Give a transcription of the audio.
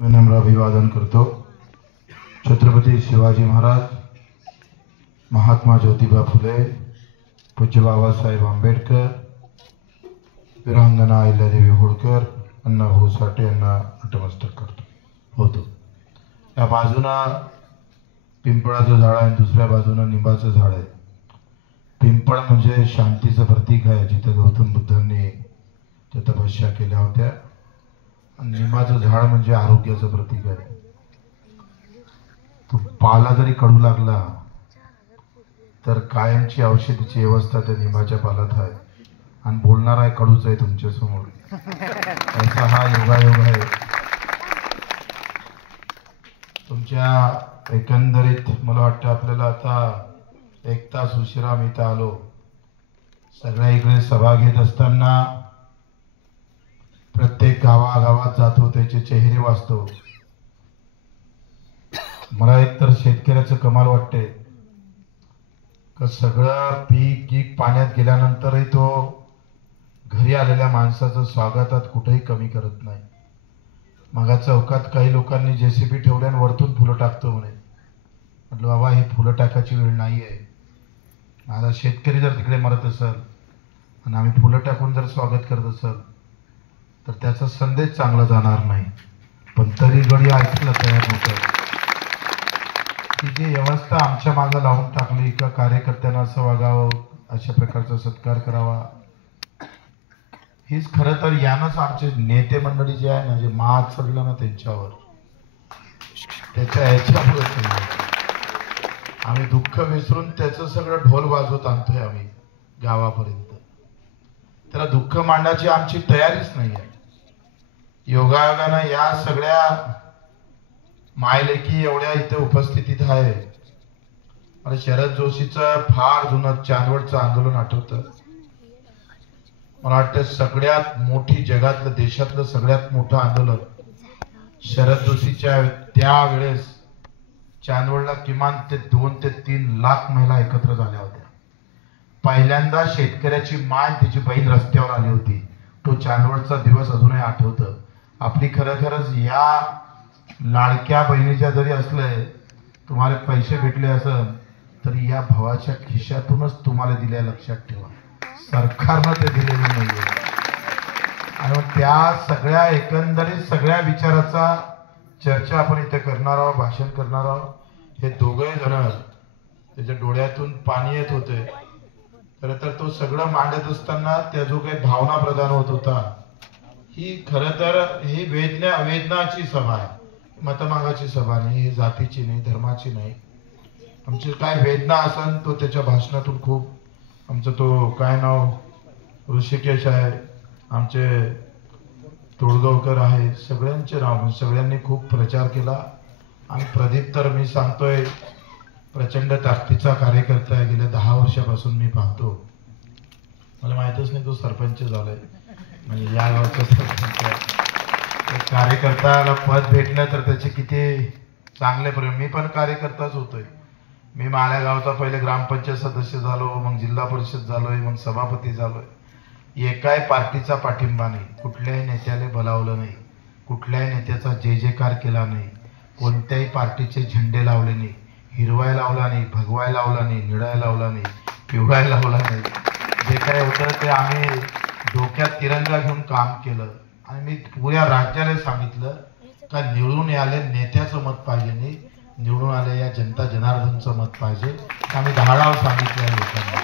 विनम्र अभिवादन करतो। छत्रपती शिवाजी महाराज, महात्मा ज्योतिबा फुले, पूज्य बाबासाहेब आंबेडकर, वीरांगना अहिल्यादेवी होळकर, अण्णाभाऊ साठे यांना नतमस्तक करतो होतो। या बाजूला पिंपळाचं झाड आहे, दुसऱ्या बाजूला निंबाचं झाड आहे। पिंपळ म्हणजे शांतीचं प्रतीक आहे, जिथे गौतम बुद्धांनी तपस्या केल्या होत्या, आणि निंबाचं झाड म्हणजे आरोग्याचं प्रतीक आहे। तो पाला जरी कडू लागला तर कायमची औषधीची व्यवस्था त्या निंबाच्या पाल्यात आहे, आणि बोलणार आहे कडूच आहे तुमच्या समोर। ऐसा हा योगायोग आहे तुमच्या। एकंदरीत मला वाटतं आपल्याला आता 1 तास उशिरा मी इथं आलो। सगळ्या इकडे सभा घेत असताना प्रत्येक गावागावात जातो, त्याचे चेहरे वाचतो। मला एकतर शेतकऱ्याचं कमाल वाटते का सगळं पीक पाण्यात गेल्यानंतरही तो घरी आलेल्या माणसाचं स्वागतात कुठेही कमी करत नाही। मागा चौकात काही लोकांनी जेसीबी ठेवल्या आणि वरतून फुलं टाकतो म्हणे। म्हटलं बाबा, ही फुलं टाकायची वेळ नाही आहे। माझा शेतकरी जर तिकडे मरत असेल आणि आम्ही फुलं टाकून जर स्वागत करत असेल तर त्याचा संदेश चांगला जाणार नाही। पण तरी गडी ऐकायला तयार नव्हतं की जी व्यवस्था आमच्या मागे लावून टाकली का कार्यकर्त्यांना असं वागावं, अशा प्रकारचा सत्कार करावा। हीच खरं तर यानंच आमचे नेते मंडळी जे आहे ना, जे महाग चढलं ना त्यांच्यावर, त्याच्या ह्याच्यामुळे आम्ही दुःख विसरून त्याचं सगळं ढोल वाजवत आणतोय आम्ही गावापर्यंत। त्याला दुःख मांडण्याची आमची तयारीच नाही आहे। योगायोगानं या सगळ्या मायलेकी एवढ्या इथे उपस्थितीत आहे। मला शरद जोशीचं फार जुनं चांदवडचं आंदोलन आठवतं। मला वाटतं सगळ्यात मोठी, जगातलं देशातलं सगळ्यात मोठं आंदोलन शरद जोशीच्या त्यावेळेस चांदवडला किमान 2 ते 3 लाख महिला एकत्र झाल्या होत्या। पहिल्यांदा शेतकऱ्याची माय, तिची बहीण रस्त्यावर आली होती। तो चांदवडचा दिवस अजूनही आठवतं। आपली खरंच या लाडक्या बहिणीच्या जरी असले तुम्हाला पैसे भेटले असेल तरी या भावाच्या खिशातूनच तुम्हाला दिल्या, लक्षात ठेवा। सरकारनं ते दिलेले नाहीये। आणि त्या सगळ्या एकंदरीत सगळ्या विचाराचा चर्चा आपण इथे करणार आहोत, भाषण करणार आहोत। हे दोघे जण त्याच्या डोळ्यातून पाणी येत होते। खरं तर तो सगळं मांडत असताना त्या जो काही भावना प्रदान होत होता, ही खरं तर ही वेदनाची सभा आहे, मतमागाची सभा नाही, ही जातीची नाही, धर्माची नाही। आमची काय वेदना असन तो त्याच्या भाषणातून खूप, आमचं तो काय नाव ऋषिकेश आहे, आमचे तोडगावकर आहे, सगळ्यांचे नाव, सगळ्यांनी खूप प्रचार केला। आणि प्रदीप तर मी सांगतोय प्रचंड ताकदीचा कार्यकर्ता आहे। गेल्या 10 वर्षापासून मी पाहतो। मला माहितच नाही तो सरपंच झालाय, म्हणजे या गावचा सरपंच आहे। कार्यकर्त्याला पद भेटलं तर त्याचे किती चांगले परिणाम। मी पण कार्यकर्ताच होतोय। मी माझ्या गावचा पहिले ग्रामपंचायत सदस्य झालो, मग जिल्हा परिषद झालोय, मग सभापती झालोय। एकाही पार्टीचा पाठिंबा नाही, कुठल्याही नेत्याला बोलावलं नाही, कुठल्याही नेत्याचा जय जयकार केला नाही, कोणत्याही पार्टीचे झेंडे लावले नाही, हिरवाय लावला नाही, भगवाय लावला नाही, निळाय लावला नाही, पिवळाय लावला नाही। जे काय होतं ते आम्ही डोक्यात तिरंगा घेऊन काम केलं। आणि मी पुऱ्या राज्याला सांगितलं का निवडून आले नेत्याचं मत पाहिजे नाही, निवडून आले या जनता जनार्दनचं मत पाहिजे। आम्ही धाडावर सांगितलं लोकांना।